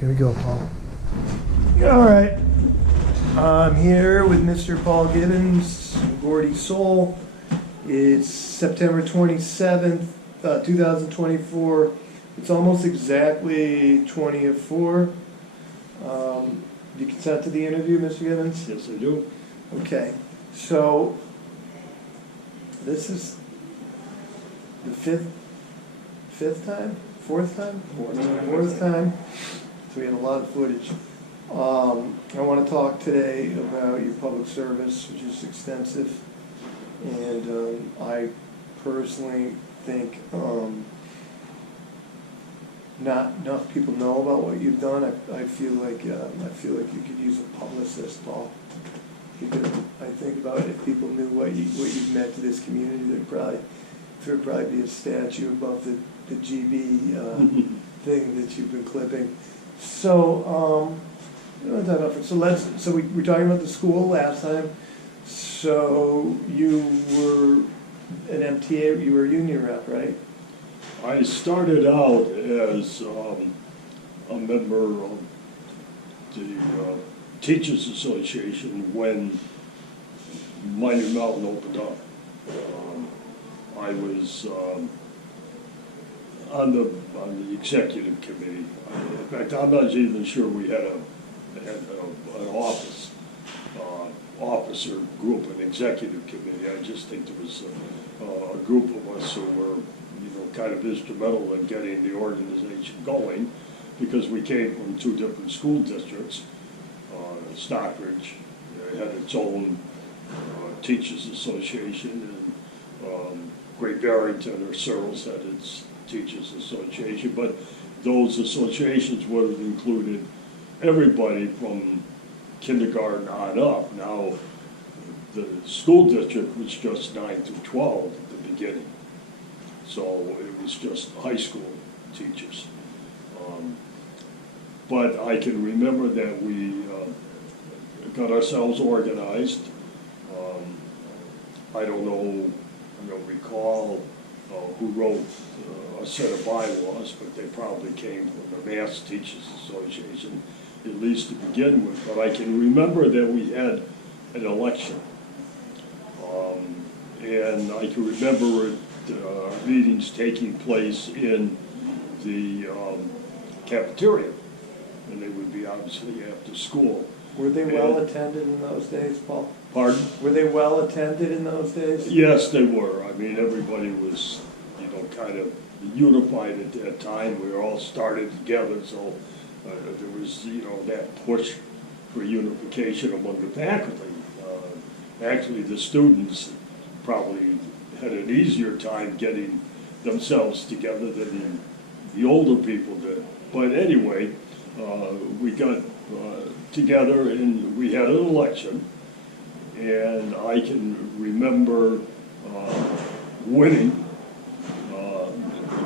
Here we go, Paul. All right. I'm here with Mr. Paul Gibbons, Gordy Soul. It's September 27th, 2024. It's almost exactly 20 of 4. You consent to the interview, Mr. Gibbons? Yes, I do. Okay. So, this is the fifth time? Fourth time? Fourth time. So we have a lot of footage. I want to talk today about your public service, which is extensive. And I personally think not enough people know about what you've done. I feel like you could use a publicist, Paul. I think about it, if people knew what you've meant to this community, there'd probably be a statue above the GB thing that you've been clipping. So we were talking about the school last time. So you were an MTA, you were a union rep, right? I started out as a member of the Teachers Association when Minor Mountain opened up. I was on the executive committee. In fact, I'm not even sure we had an officer group, an executive committee. I just think there was a group of us who were, kind of instrumental in getting the organization going, because we came from two different school districts. Stockbridge had its own teachers association, and Great Barrington or Searles had its teachers association, but those associations would have included everybody from kindergarten on up. Now, the school district was just 9 through 12 at the beginning, so it was just high school teachers. But I can remember that we got ourselves organized. I don't recall who wrote a set of bylaws, but they probably came from the Mass Teachers Association, at least to begin with. But I can remember that we had an election. And I can remember meetings taking place in the cafeteria, and they would be obviously after school. Were they well attended in those days, Paul? Pardon? Were they well attended in those days? Yes, they were. I mean, everybody was, kind of unified at that time. We were all started together, so there was, that push for unification among the faculty. Actually, the students probably had an easier time getting themselves together than the older people did. But anyway, we got together and we had an election, and I can remember winning,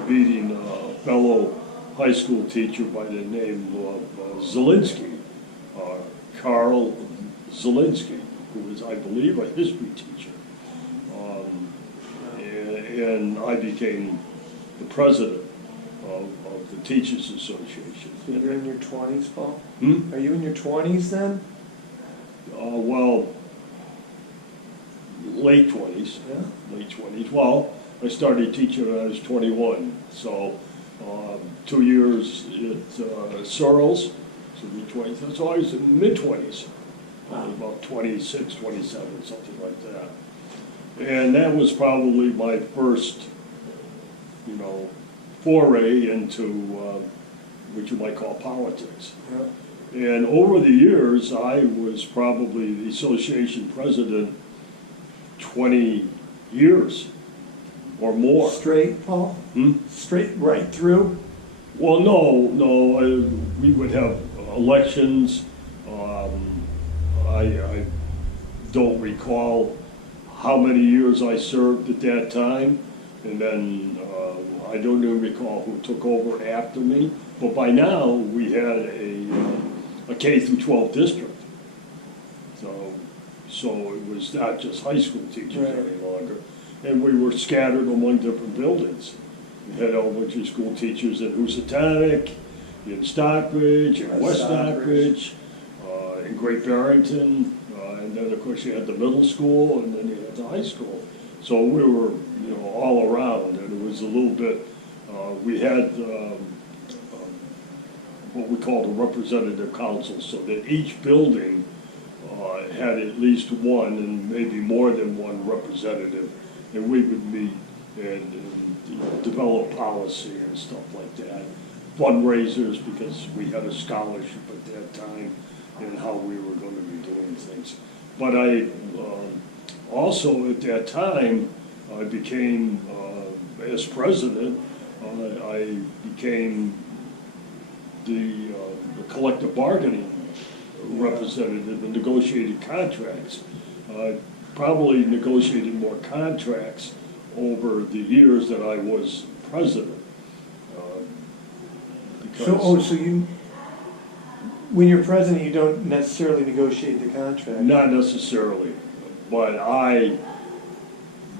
beating a fellow high school teacher by the name of Zielinski, Carl Zielinski, who was, I believe, a history teacher. And I became the president of the Teachers Association. So you're in your 20s, Paul? Hmm? Are you in your 20s then? Well, late 20s. Yeah. Late 20s. Well, I started teaching when I was 21. So 2 years at Searles, so mid-20s. So I was in mid-20s. About 26, 27, something like that. And that was probably my first, foray into what you might call politics. Yeah. And over the years, I was probably the association president 20 years or more. Straight, Paul? Straight right through? Well, no, we would have elections. I don't recall how many years I served at that time, and then I don't even recall who took over after me. But by now, we had a K through 12 district. So it was not just high school teachers any longer. And we were scattered among different buildings. We had elementary school teachers in Housatonic, in Stockbridge, in West West Stockbridge. Stockbridge, in Great Barrington, and then of course you had the middle school, and then you had the high school. So we were, you know, all around, and it was a little bit, we had what we called a representative council, so that each building had at least one and maybe more than one representative, and we would meet and you know, develop policy and stuff like that. Fundraisers, because we had a scholarship at that time, and how we were going to be doing things. But I also at that time, I became, as president, I became the collective bargaining representative and negotiated contracts. Probably negotiated more contracts over the years that I was president. So you, when you're president, you don't necessarily negotiate the contract? Not necessarily, but I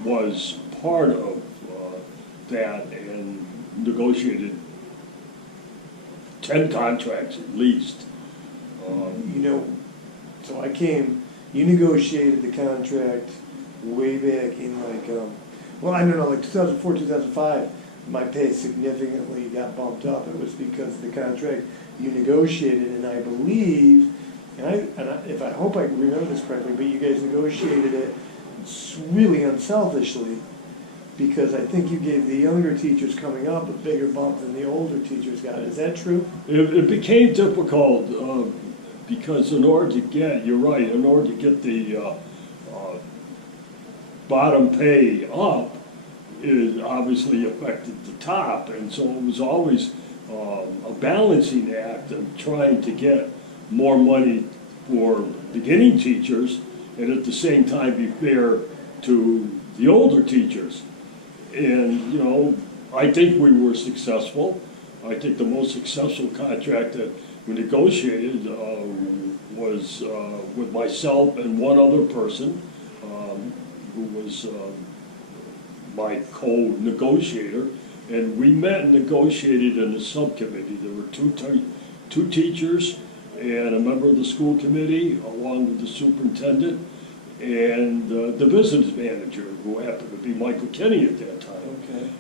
was part of that and negotiated 10 contracts at least. You know, so you negotiated the contract way back in like, well, I don't know, like 2004, 2005, my pay significantly got bumped up. It was because of the contract you negotiated, and I believe, if I hope I remember this correctly, but you guys negotiated it really unselfishly, because I think you gave the younger teachers coming up a bigger bump than the older teachers got. Is that true? It became difficult because in order to get, you're right, in order to get the bottom pay up, it obviously affected the top, and so it was always a balancing act of trying to get more money for beginning teachers and at the same time be fair to the older teachers. And, you know, I think we were successful. I think the most successful contract that we negotiated was with myself and one other person who was my co-negotiator, and we met and negotiated in a subcommittee. There were two teachers and a member of the school committee, along with the superintendent and the business manager, who happened to be Michael Kenny at that time. Okay.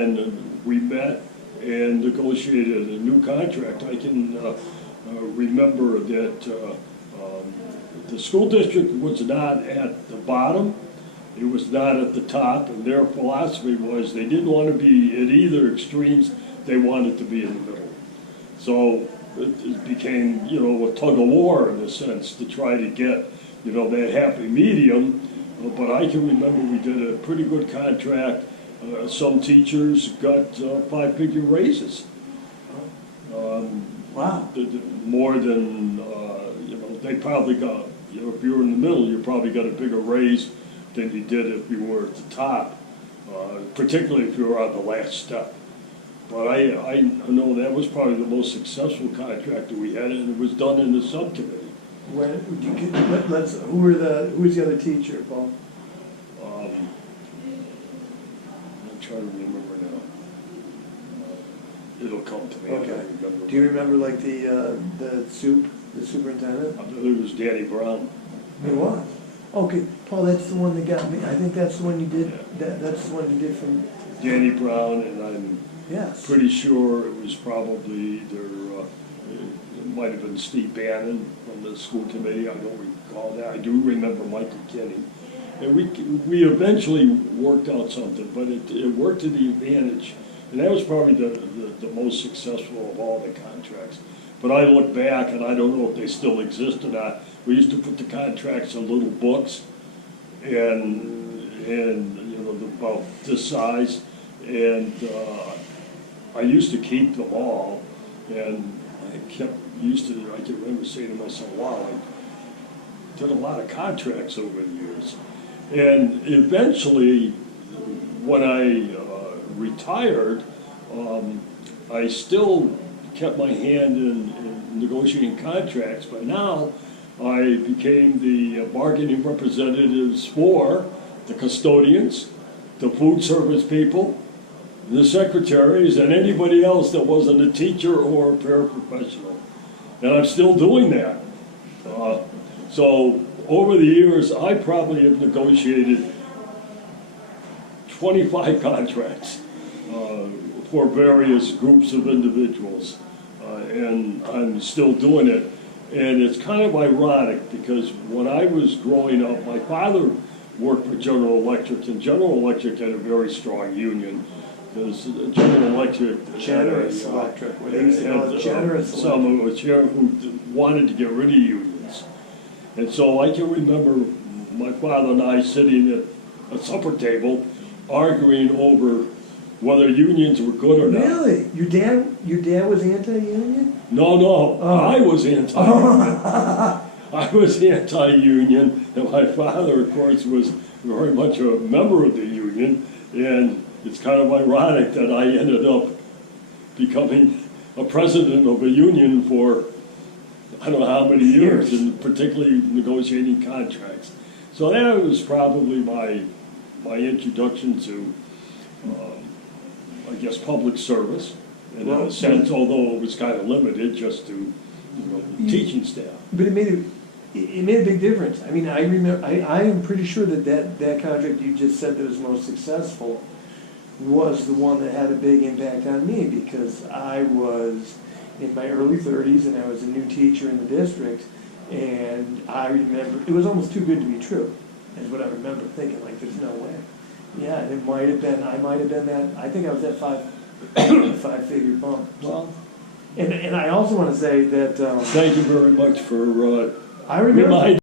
And we met and negotiated a new contract. I can remember that the school district was not at the bottom. It was not at the top, and their philosophy was they didn't want to be at either extremes, they wanted to be in the middle. So it became, you know, a tug of war in a sense to try to get, you know, that happy medium. But I can remember we did a pretty good contract. Some teachers got 5-figure raises. Wow. More than, you know, they probably got, you know, if you were in the middle, you probably got a bigger raise than you did if you were at the top, particularly if you were on the last step. But I know that was probably the most successful contract that we had, and it was done in the subcommittee. Who was the other teacher, Paul? I'm trying to remember now. It'll come to me. Okay. I don't remember. Do you remember like the superintendent? I believe it was Danny Brown. It was. Okay, Paul, that's the one that got me. I think that's the one you did. That's the one you did from. Danny Brown, and I'm Yes. pretty sure it was probably either, it might have been Steve Bannon from the school committee. I don't recall that. I do remember Michael Kenny. And we eventually worked out something, but it worked to the advantage. And that was probably the most successful of all the contracts. But I look back, and I don't know if they still exist or not. We used to put the contracts in little books, and you know, about this size, and I used to keep them all, and I can remember saying to myself, wow, I did a lot of contracts over the years. And eventually, when I retired, I still kept my hand in negotiating contracts, but now I became the bargaining representatives for the custodians, the food service people, the secretaries, and anybody else that wasn't a teacher or a paraprofessional. And I'm still doing that. So over the years, I probably have negotiated 25 contracts for various groups of individuals. And I'm still doing it. And it's kind of ironic because when I was growing up, my father worked for General Electric, and General Electric had a very strong union. Because General Electric Generous had, Electric, what they used to call it, Generous Electric. some who wanted to get rid of unions. And so I can remember my father and I sitting at a supper table arguing over whether unions were good or not. Really? Your dad was anti-union? No, Oh. I was anti-union. I was anti-union, and my father, of course, was very much a member of the union, and it's kind of ironic that I ended up becoming a president of a union for I don't know how many years, and particularly negotiating contracts. So that was probably my introduction to, I guess, public service, in a sense, although it was kind of limited just to teaching staff. But it made a big difference. I mean, I remember, I am pretty sure that contract you just said that was most successful was the one that had a big impact on me, because I was in my early 30s and I was a new teacher in the district, and I remember, it was almost too good to be true, is what I remember thinking, like, there's no way. Yeah, and it might have been, I might have been that, I think I was that five-figure bump. Well, And I also want to say that, thank you very much for I remember. reminding